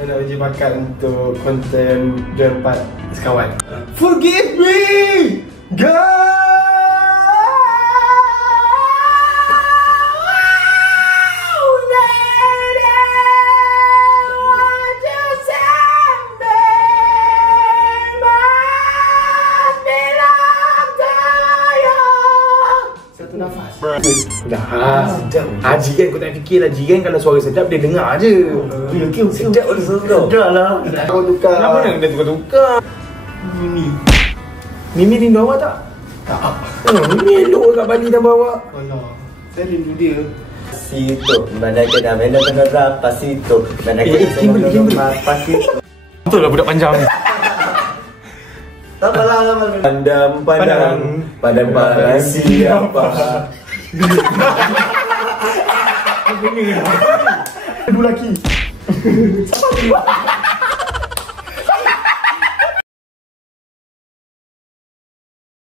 Saya nak uji bakat untuk konten Depan Sekawan. Forgive me, girl. Dah sedap. Haji kan, kau tak fikir lah Haji kan kalau suara sedap dia dengar je. Sedap ada suara. Sedap lah. Kau tukar. Kenapa nak dia tukar-tukar? Mimi rindu awak tak? Tak. Mimi elok kat Bali dan bawa. Saya rindu dia. Pasito, mana kita mena berapa pasito, mana kita berapa pasito. Betul lah budak panjang ni. Tak apalah. Pandang siapa? Ibu lelaki.